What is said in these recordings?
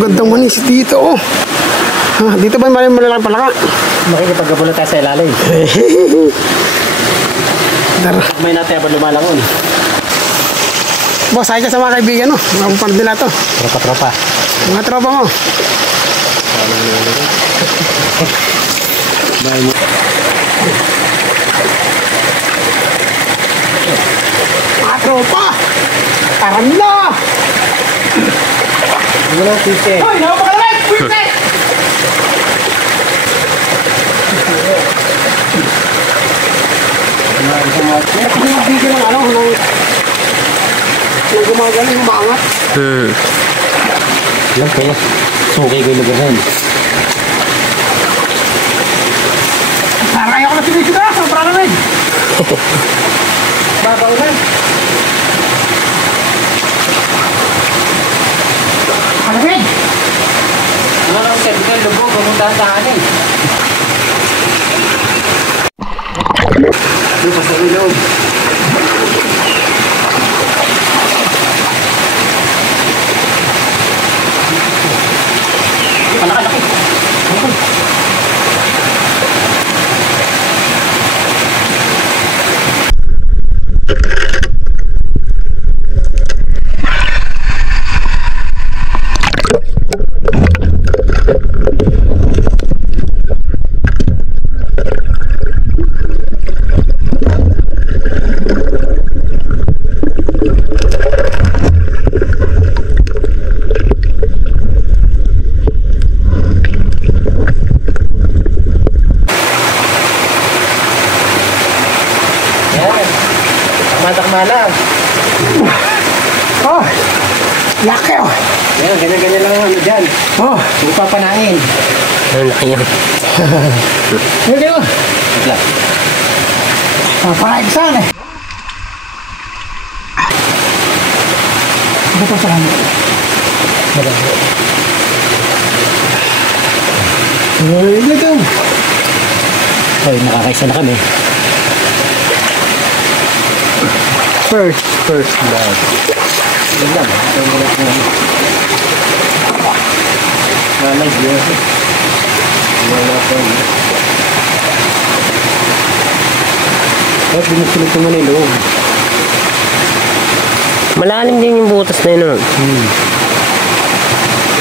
gandang manis dito, oh. Dito ba yung malalaki palaka? Makikipagkabulo tayo sa ilalim. May natin abad lumalangon. Boss, ay ka sa mga kaibigan, no? Mga pandila to. Tropa-tropa. Mga tropa mo. Mga tropa! Taran na! Ano lang, pise? Hoy, napakalaman! Pise! Bigyan ng ano, nang gumagaling, umaangat. Lang kaya, sungkay ko yung lugar na yun. Parang ayaw ko na sinisida, sobra namin. Babaw na. Kalapit! Ano lang, sabihin, lubog, pumuntahan sa akin. Lupas sa ilog. Malaki-laki. Takma-takma. Oh, laki oh. Ayan, ganyan-ganyan lang ang ano dyan. Oh, hindi pa panahin. Ang laki yan. hindi oh. Wala. Paraig saan eh. Ito sa kanya. Ito. Hoy, nakakaisa na kami. First love. Yun lang. Wala yun. Wala po yun. Tapos binusulit naman yung loob. Malalim din yung butas na yun.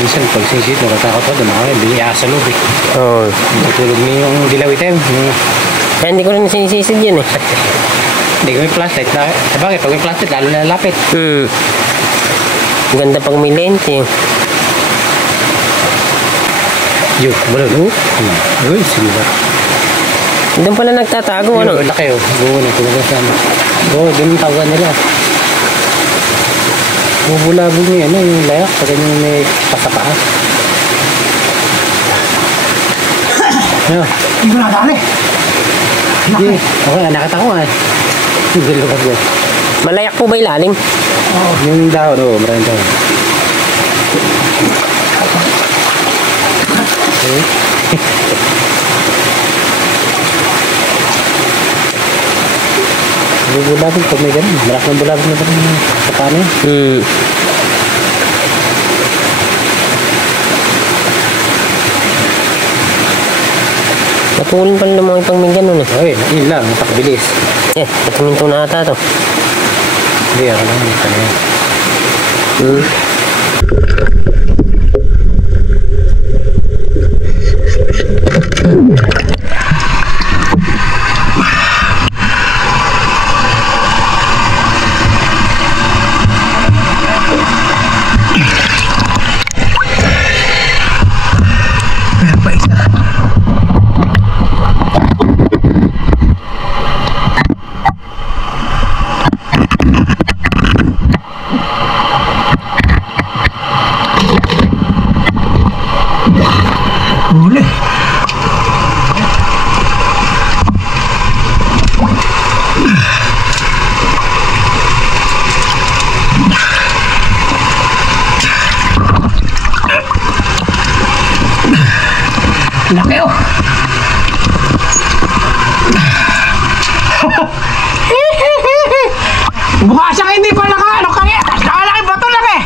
Minsan pag sisit, nakatakot ako. Biniya sa loob eh. Oo. Natulog niyo yung dilaw item. Kaya hindi ko rin sinisisid yan eh. Hindi ko may plastic. Sabagay, pag may plastic, lalo na lapit. Ganda pag may lente. Yun, wala no? Uy, sila. Doon pala nagtatago, ano? Yun, laki oh. Oo, natulog sa ano. Oo, ganun tawagan nila. Bubulabog niya, ano, yung layak. Pag yung may pasapaas. Ano? Hindi ko nadali. Hindi. Okay, nakita ko nga. Hindi lugar ko. Malayak po ba ilalim? Oo. Yung dahon, oo, maraming dahon. Bubulabog pag may ganun. Malaki ng bulabog na ganun sa paano yun. Matulin pala ng mga ipang may ganun eh. Okay, yun lang, matakbilis. Patuminto na ata to. Hindi, ako lang, ito na yan. Laki oh. Mukha siyang hindi pa naka ano kaya. Nakalaki bato lang eh.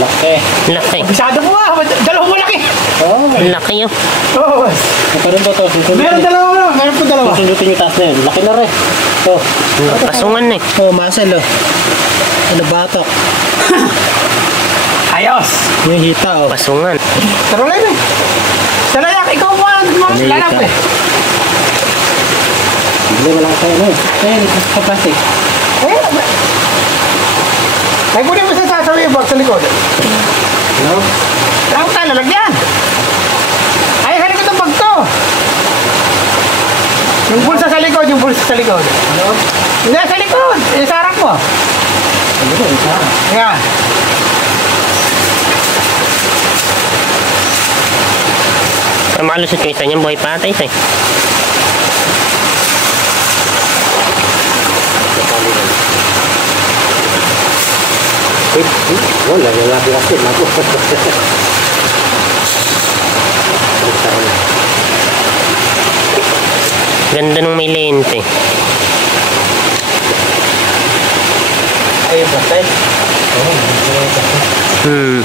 Laki. Laki. Bisado mo nga. Dalawang malaki. Oo. Laki yun. Oo. Ito rin ba ito? Meron dalawa mo. Meron po dalawa. Susundutin yung taas na yun. Laki na rin. Ito. Pasungan eh. Oh, muscle oh. Ano batok? Ayos. Yung hita oh. Pasungan. Taro lang eh. Salayak, ikaw mo ang lalap eh. Hindi mo lang tayo. Ayun, sa plastic. Ay, kunin mo sa sasawi yung bag sa likod. No? Saan ko tayo lalagyan? Ay, sa likod ang bag to. Yung bulsa sa likod, yung bulsa sa likod. Ano? Hindi, sa likod. Sa harap mo. Ano ba? Isa. Ayan. Ay, makalusot yung isa niyan. Buhay pa ata isa eh. Wala, lalaki kasi. Ganda nung may lente. Ayun, plastic. Hmm.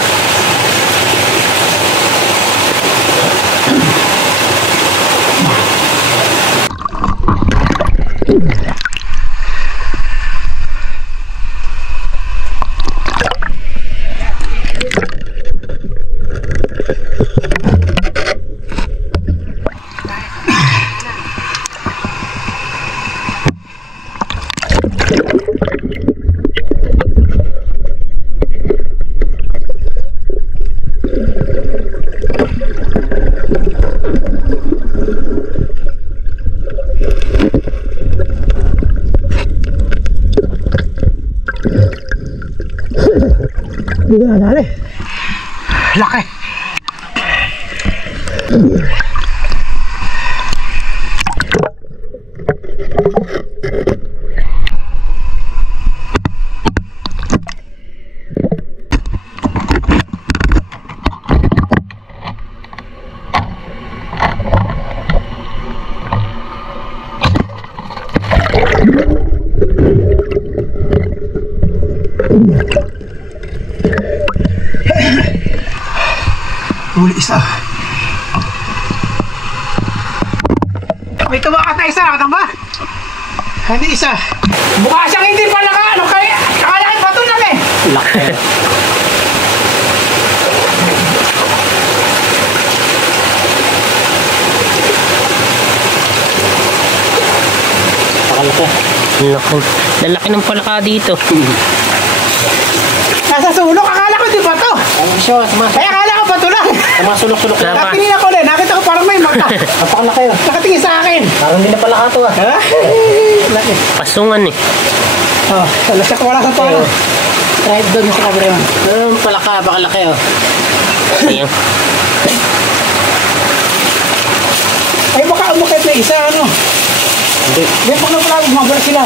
Hindi na, dali. Laki. Huli isa. May tumakas na isa, nakatamba? Hindi isa. Mukha siyang hindi pala ka, ano kaya? Akala kayo bato lang eh. Laki. Pakalaki. Laki. Lalaki ng palaka dito. Nasa sulok, akala ko di bato. Ang siya, Kaya akala ko bato lang. sulok-sulok lang. Tama. Nakatingin ako ulit, nakita ko parang may mata. Napakalaki oh. Nakatingin sa akin. Parang hindi na pala kato ah. Ha? Laki. Pasungan eh. Oh, wala sa palo. Try doon sa kabre man. Palaka, pakalaki oh. Ayan. Ay, baka umakit na isa, ano? Hindi. Hindi, pag napalagog, mabala sila.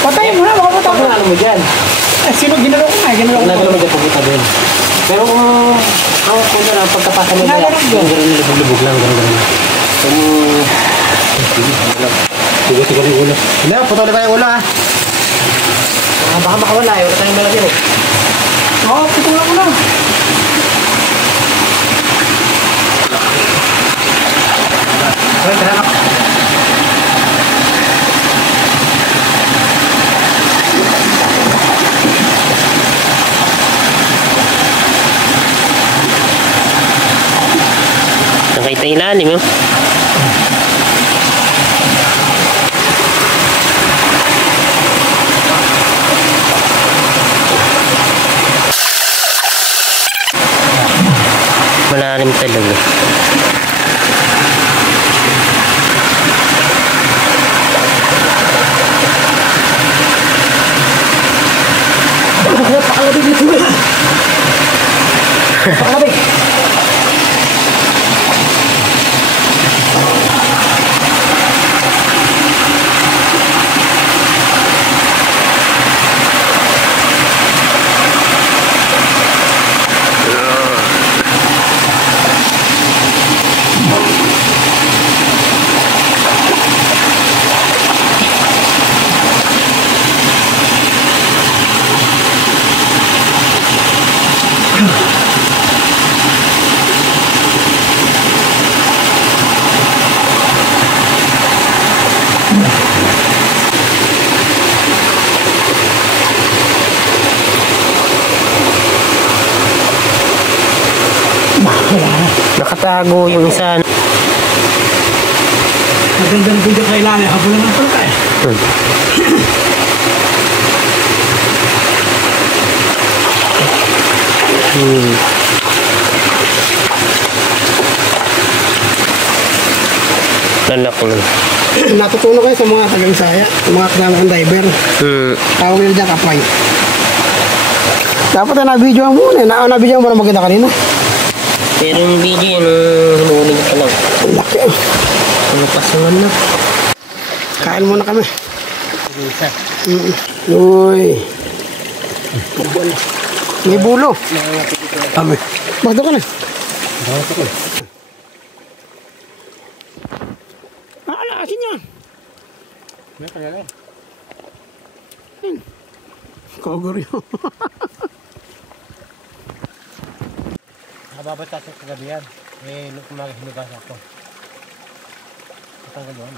Patayin mo na, baka Ano matapos. mo dyan? Eh, sino ginalo ko nga, ginalo ko. Nagalaw mo dyan pupunta doon. Pero kung na pagkapasa mo Nagalaw dyan, doon. gano'n nilubog-lubog lang, gano'n. Sige yung ulo. Hindi, putol na tayo ulo ah. Baka makawala eh, wala tayong malagyan eh. Oo, pitulang ko na. Okay, tara na. Nakita ilalim yun. Malalim talaga. Pakalabi dito eh. Pakalabi. Nakatago yung isa. Magandang video kay Lali. Habol naman pala tayo. Lalaki nun. Natutunan kayo sa mga taga-Bisaya, sa mga kasama diver. Tawag nila dyan kapay. Dapat na video mo muna. Na-video mo na maganda kanina. Pero yung video yun, hinuling ka lang. Ang laki. Ano pasungan na? Kain muna kami. Uy. May bulo. Kami. Bakit ka na? Akin yan. May kaya eh. Kogoryo. Nakababat tayo sa kagabi yan. Eh, nung kumaga hinugas ako. Matanggal yun.